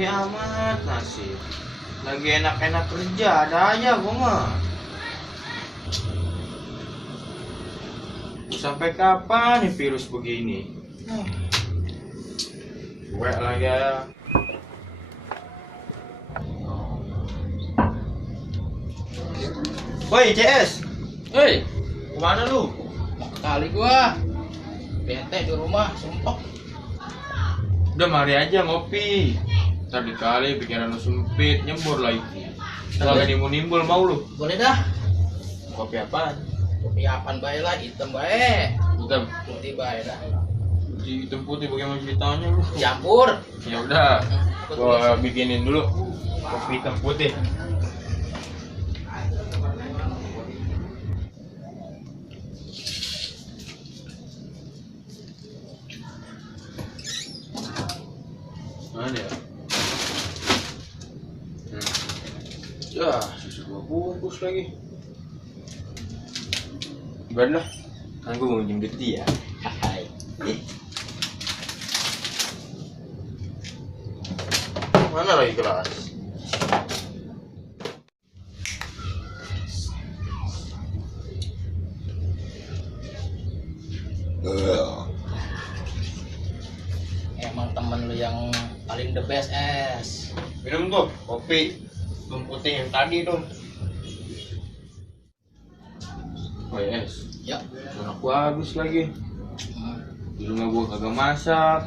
Gini amat nasib. Lagi enak-enak kerja, ada aja gua mah. Sampai kapan nih virus begini? Gue lagi ya. Woi CS, Hei, kemana lu? kali gua bete di rumah, sumpah. Udah mari aja ngopi. Ntar dikali pikiran lu sempit, nyembur lagi. Kalau nimbul-nimbul mau lu? Boleh dah. Kopi apaan? Kopi apaan bae lah, hitam bae. Hitam. Putih bae dah. Di hitam putih bagaimana ceritanya lu? Campur. Ya udah, gua bikinin dulu kopi hitam putih. Mana ya? Ya, susu gua bungkus lagi. Gimana? Kan gua mau minjem duit dia. Hai. Mana lagi kelas? Emang temen lu yang paling the best es. Minum tuh kopi hitam putih yang tadi tuh. Oh yes. Ya. Anak gua habis lagi. Di rumah gua kagak masak.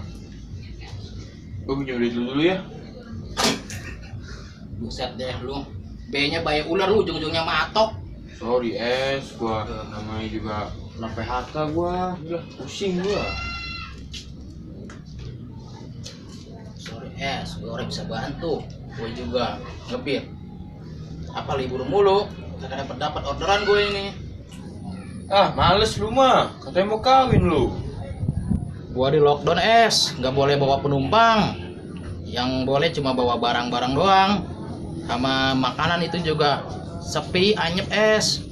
Gua pinjam duit dulu ya. Buset deh lu. B-nya bayi ular lu, ujung-ujungnya matok. Sorry es, gua namanya juga kena PHK gua. Udah pusing gua. Sorry es, gue orang bisa bantu. Gue juga ngebir. Apa libur mulu? Kagak dapat orderan gue ini. Ah, males lu mah. Katanya mau kawin lu. Gua di lockdown es, nggak boleh bawa penumpang. Yang boleh cuma bawa barang-barang doang. Sama makanan itu juga sepi, anyep es.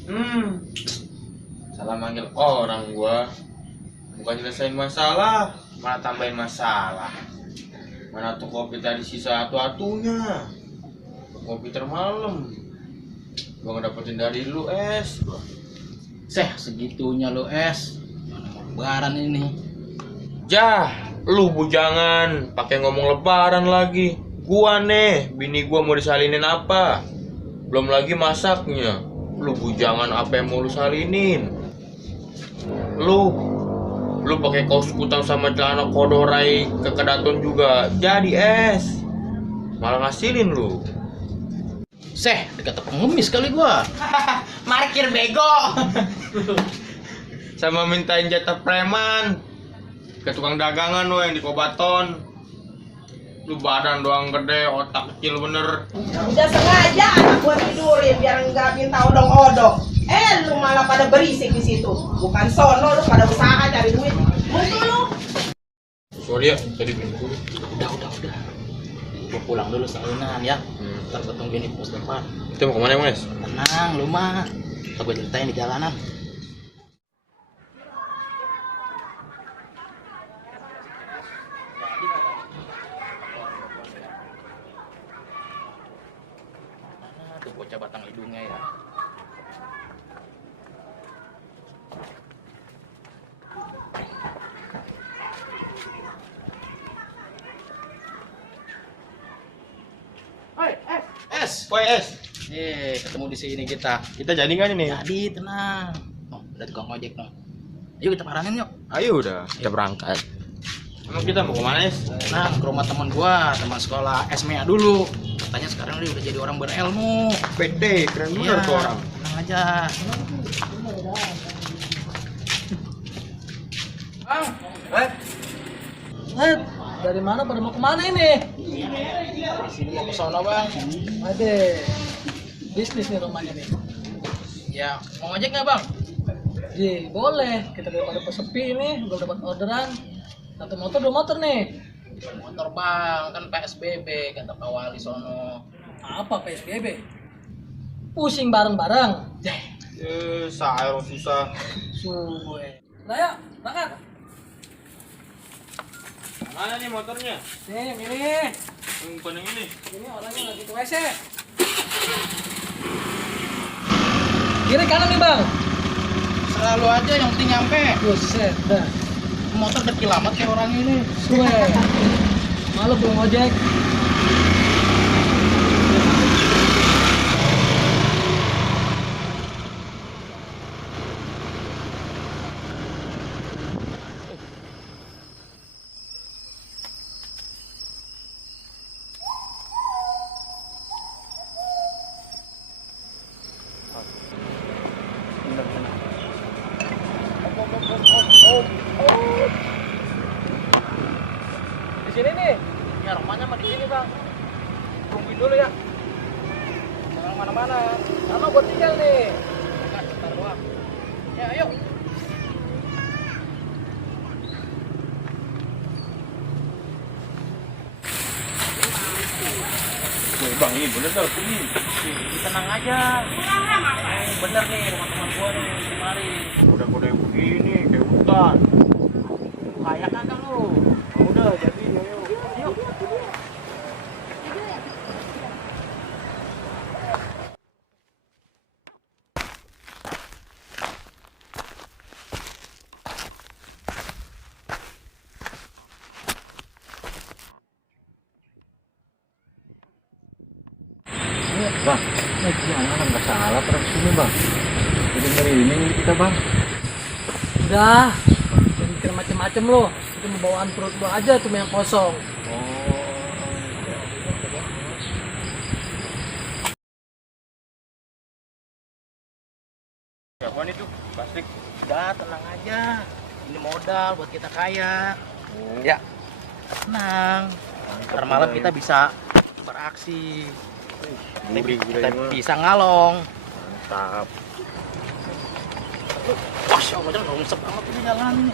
Salah manggil orang gua. Bukan nyelesain masalah, malah tambahin masalah. Mana tuh kopi tadi sisa atu-atunya. Kopi termalem. Gua ngedapetin dari lu es. Segitunya lo es. Mana mau lebaran ini? Jah, lu bujangan pakai ngomong lebaran lagi. Gua nih, bini gua mau disalinin apa? Belum lagi masaknya. Lu bujangan apa yang mau lu salinin? Lu pakai kaos kutang sama celana kodorai ke kedaton juga jadi es. Malah ngasilin lu. Dikata pengemis kali gua. Markir bego. Sama mintain jatah preman ke tukang dagangan lu yang di Kobaton. Lu badan doang gede, otak kecil bener. Udah sengaja anak gua tidurin biar nggak minta odong-odong. Lu malah pada berisik di situ. Bukan sono lu pada usaha cari duit. Mungkin lu. Sorry ya, tadi bini gua. Udah. Gua pulang dulu salinan ya. Ntar gua tungguin di pos depan. Kita mau kemana Mas? Tenang lu mah. Ntar gua ceritain di jalanan. Tuh bocah batang hidungnya ya. Es. Woi es, Ketemu di sini kita. kita jadi nggak nih? Jadi tenang. Oh, udah tukang ojek dong. Yuk kita paranin yuk. Ayo udah, kita berangkat. Emang kita mau kemana es? Nah, ke rumah teman gua, teman sekolah SMEA dulu. Katanya sekarang dia udah jadi orang berilmu. Pede, keren bener Iya, tuh orang. tenang aja. Bang, dari mana pada mau kemana ini? Di sini mau ke sono, Bang. Ada bisnis nih rumahnya nih. Ya, mau ngojek nggak, Bang? Ji, boleh. Kita daripada sepi ini, belum dapat orderan. Satu motor, dua motor nih. Motor, Bang, kan PSBB kata Pak Wali sono. Apa PSBB? Pusing bareng-bareng. Saya orang susah. Suwe. Raya, berangkat. Mana nih motornya? Nih, ini. Bukan yang ini. Ini orangnya lagi ke WC. Kiri kanan nih, Bang. Selalu aja yang penting nyampe. Buset, dah. Motor udah kilamat kayak orang ini. Suwe. Malu belum ojek. Di sini nih. Ya rumahnya mah di sini bang. Tungguin dulu ya. Jangan mana-mana. Sama buat tinggal nih. Kan, bentar doang. Ya ayo. Woi bang, ini bener dah ini. Tenang aja. Bener nih rumah teman gua nih kemari. Udah kayak begini, kayak hutan. Kayak kagak lu. Udah jadi ayo. Yuk. Bang, jangan nggak salah terus sini bang. Jadi merinding kita bang. Udah. Jangan mikir macem-macem lo. Itu mau bawaan perut lo aja tuh yang kosong. Siapa nih tuh? Plastik. Udah tenang aja. Ini modal buat kita kaya. Ya. Tenang. Ntar malam kita bisa beraksi. Kita bisa ngalong. Mantap. Masya Allah, jangan rungsep amat ini jalan ini.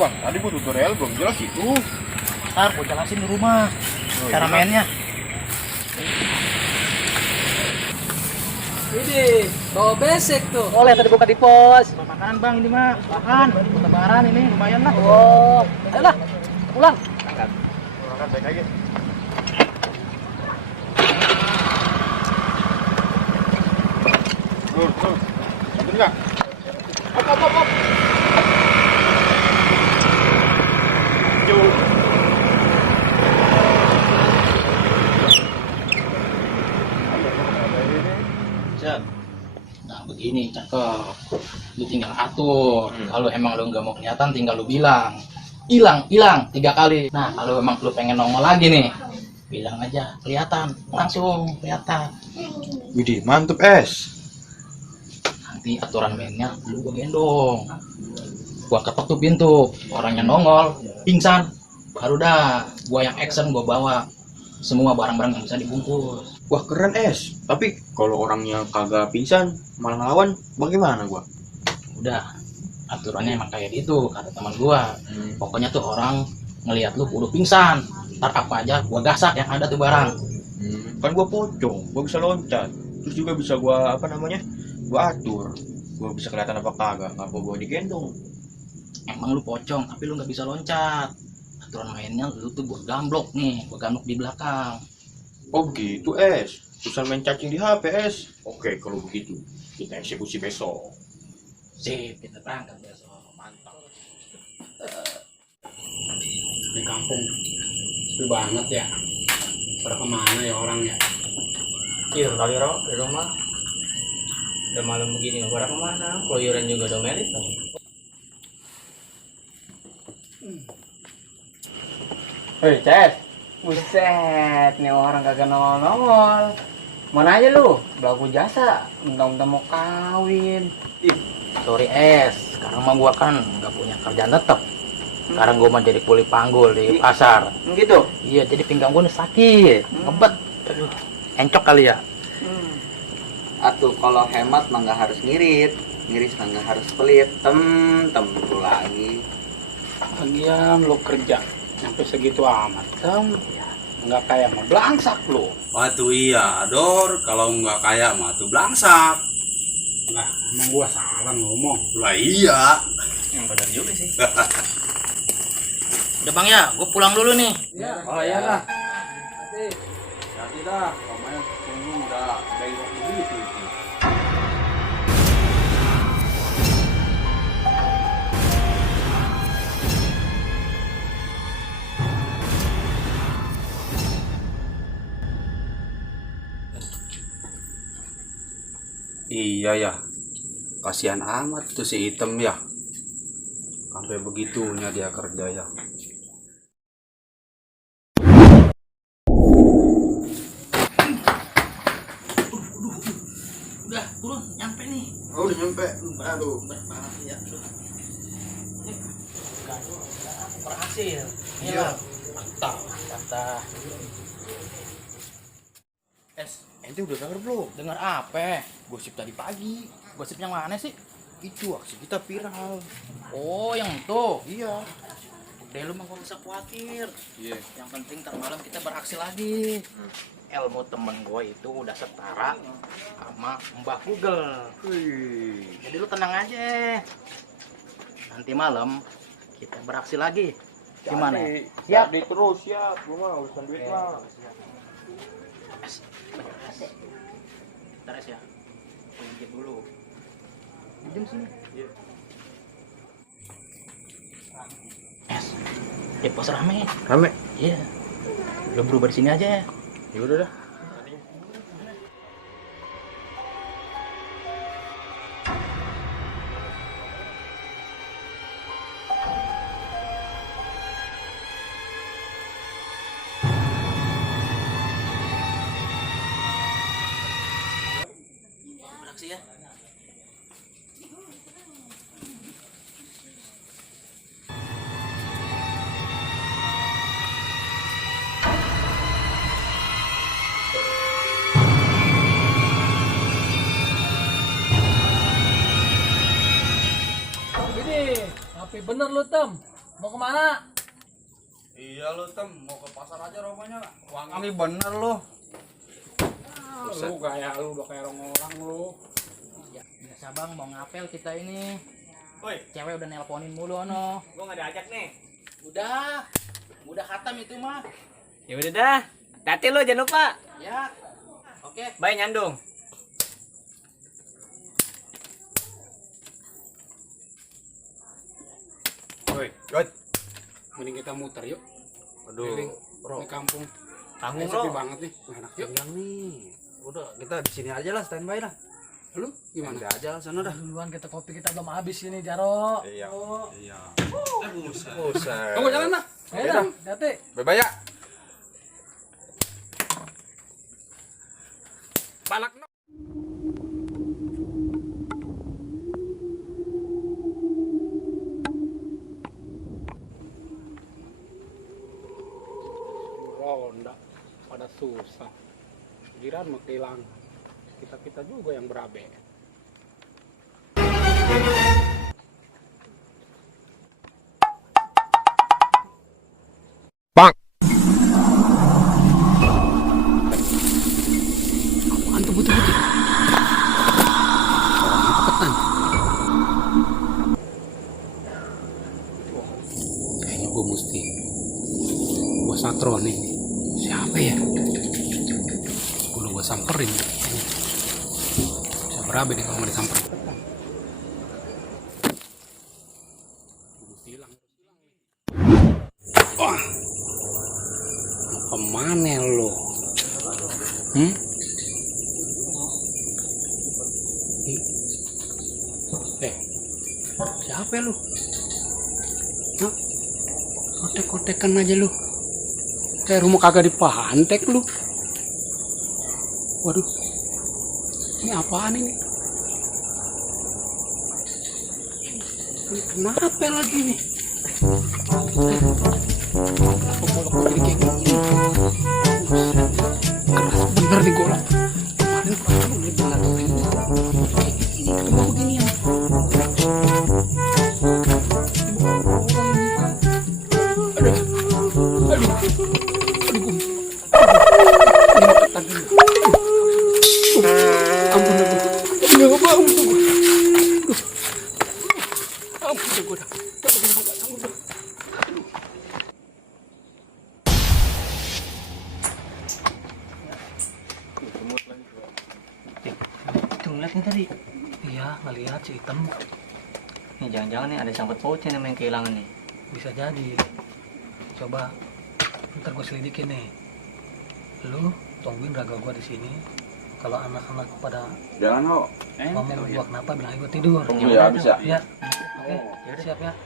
Bang, tadi gua tutorial belum jelas itu. Ntar gua jelasin di rumah cara mainnya. Ini bawa besek tuh. Boleh tadi buka di pos. Makanan bang ini mah, makan. Lebaran ini lumayan lah. Oh, ayolah. Pulang. Makan baik aja. Tur. Sampai enggak? Hop. Yuk. Nah begini cakep. Lu tinggal atur. Kalau emang lu nggak mau kelihatan, tinggal lu bilang. Hilang 3 kali. Nah kalau emang lu pengen nongol lagi nih, bilang aja kelihatan, langsung kelihatan. Widih, mantep es. Nanti aturan mainnya lu gua gendong. Gua ketok tuh pintu, orangnya nongol, pingsan. Baru dah, gua yang action, gua bawa semua barang-barang yang bisa dibungkus. Wah keren es. Tapi kalau orangnya kagak pingsan, malah ngelawan, bagaimana gua? Udah, aturannya emang kayak gitu kata teman gua. Pokoknya tuh orang ngelihat lu kudu pingsan, ntar apa aja gua gasak yang ada tuh barang. Kan gua pocong, gua bisa loncat. Terus juga bisa gua gua atur. Gua bisa kelihatan apa kagak, ngapa gua digendong. Emang lu pocong tapi lu nggak bisa loncat. Aturan mainnya lu tuh gua gamblok nih, gua gamblok di belakang. Oh begitu es. Terusan main cacing di HP es. Oke kalau begitu kita eksekusi besok. Sip, kita berangkat besok. Mantap. Di kampung sepi banget ya. Pada kemana ya orang ya? Iya kali Ro, di rumah. Udah malam begini, pada kemana? Keluyuran juga udah merit dong. Hei Ces, buset, nih orang kagak nongol-nongol. Mana aja lu, belagu jasa, mentang-mentang mau kawin. Sorry es, sekarang mah gua kan nggak punya kerjaan tetap. Sekarang gua mah jadi kuli panggul di pasar. Gitu? Iya, jadi pinggang gua nih sakit, ngebet. Aduh, encok kali ya. Atuh kalau hemat mah nggak harus ngirit, ngirit mah nggak harus pelit. Tem itu lagi. Lagian lu kerja sampai segitu amat, ya nggak kayak mah belangsak lu. Wah tuh iya, Dor. Kalau nggak kaya mah tuh belangsak. Nah, emang gua salah ngomong. Lah iya. Yang benar juga sih. Udah Bang ya, gue pulang dulu nih. Ya. Oh iya lah. Nanti. Nanti dah, pokoknya punggung udah bengkok begitu. Iya ya, kasihan amat tuh si Item ya. Sampai begitunya dia kerja ya. Udah turun, nyampe nih. Oh, udah nyampe. Aduh. Berat banget ya. Berhasil. Iya. Mantap, mantap. Ente udah denger belum? Dengar apa? Gosip tadi pagi. Gosip yang mana sih? Itu aksi kita viral. Oh, yang itu. Iya. Udah lu mah gak usah khawatir. Iya. Yang penting ntar malam kita beraksi lagi. Ilmu temen gue itu udah setara sama Mbah Google. Wih. Jadi lu tenang aja. Nanti malam kita beraksi lagi. Gimana? Siap. Jadi terus siap. Gua mah urusan duit mah. Bentar ya. Pinjam dulu. Pinjam sini. Iya. Ya pos rame. Rame. Iya. Lu berubah di sini aja. Ya udah dah. Beraksi ya. Ini, tapi bener lu Tem. Mau kemana? Iya lo Tem, mau ke pasar aja rupanya. Wangi bener lo. Lu kayak lu udah kayak orang lu. Ya, biasa Bang mau ngapel kita ini. Woi, Cewek udah nelponin mulu ono. gua nggak diajak nih. Udah khatam itu mah. Ya udah dah. Hati lo jangan lupa. Ya. Oke. Bye Nyandung. Woi, Yot. mending kita muter yuk. Aduh. Keliling Bro. di kampung. Tanggung Sepi lo. banget nih. Enak yuk. Yang nih. Udah, kita di sini aja lah standby lah. Lu gimana? Nanti aja lah sana dah. Duluan kita kopi kita belum habis ini Jaro. Iya. Iya. Buset. Kamu jalan lah. Ayo dah, hati. Bye-bye ya. Balak no. Ronda pada susah. Jiran mah kehilangan. Kita juga yang berabe. Apaan tuh putih-putih? Ketan. Kayaknya gue mesti gua satron nih. Siapa ya? Gue samperin. Bisa berabe nih kalau mau disamperin. Hilang. Wah. Mau kemana lo? Siapa lu? Hah? Kotek-kotekan aja lu. Kayak rumah kagak dipantek lu. Waduh. Ini apaan ini? Ini kenapa lagi nih? Kenapa golok jadi kayak gini? Keras bener nih golok. Kemarin gua udah bener ini. Kayak gini, kenapa beginian? ngeliat nih tadi? Iya, ngeliat si hitam. Nih jangan-jangan nih ada sangkut pautnya nih yang kehilangan nih. Bisa jadi. Coba ntar gue selidikin nih. Lu tungguin raga gue di sini. Kalau anak-anak pada Jangan kok. ngomong gua kenapa, bilang aja gue tidur. Tunggu ya, habis ya. Ya. Oke, siap ya.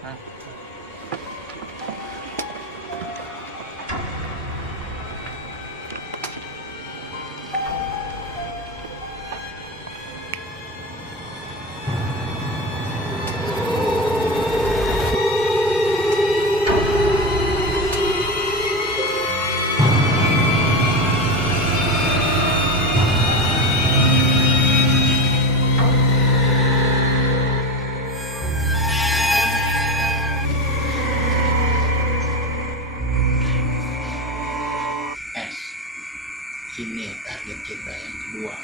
Ini target kita yang kedua.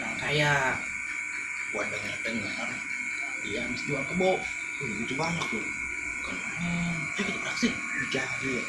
Orang kaya. Gua dengar dia habis jual kebo. Itu banyak tuh. Keren. Kita beraksi. Jadi ya.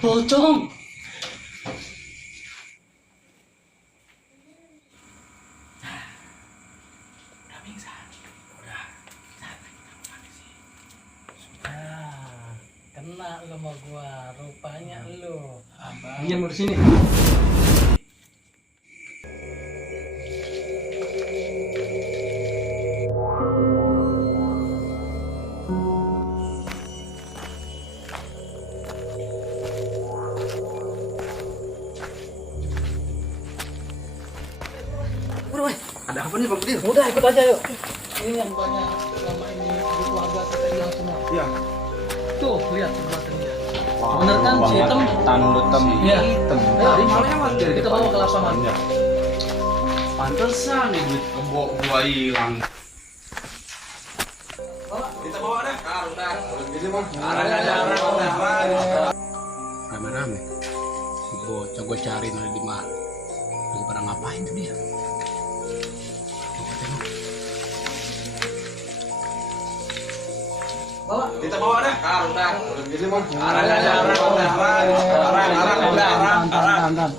Pocong. Kena lu sama gua, rupanya lu. Diam di sini. Ada apa nih Bang Petir? Udah ikut aja yuk. Ini yang banyak selama ini di keluarga kita hilang semua. Iya. Tuh, lihat perbuatan dia. Bener kan si hitam? Hitam. Iya. Tadi malah lewat dia. Kita bawa ke lapangan. Pantesan nih duit kebo gua hilang. Kita bawa deh. Udah. Jadi Bang. Rame-rame. Si bocah gue cariin ada di mana. Lagi pada ngapain tuh dia? Kita bawa deh. Udah. Jadi Bang.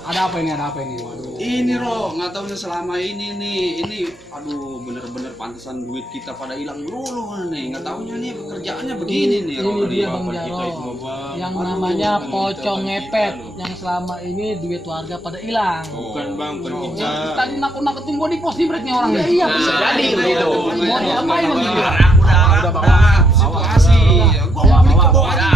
Ada apa ini? Waduh. Ini Ro, nggak tahu selama ini nih, aduh bener-bener pantesan duit kita pada hilang dulu nih, nggak taunya nih pekerjaannya begini nih. Ini dia Bang Jaro, yang namanya pocong ngepet, yang selama ini duit warga pada hilang. Bukan Bang, bukan kita. Tadi nakut-nakutin gue di pos nih beratnya orang nih. Iya, Bisa jadi begitu. Mau diapain Bang? Udah, situasi. Gua mau beli kebo aja.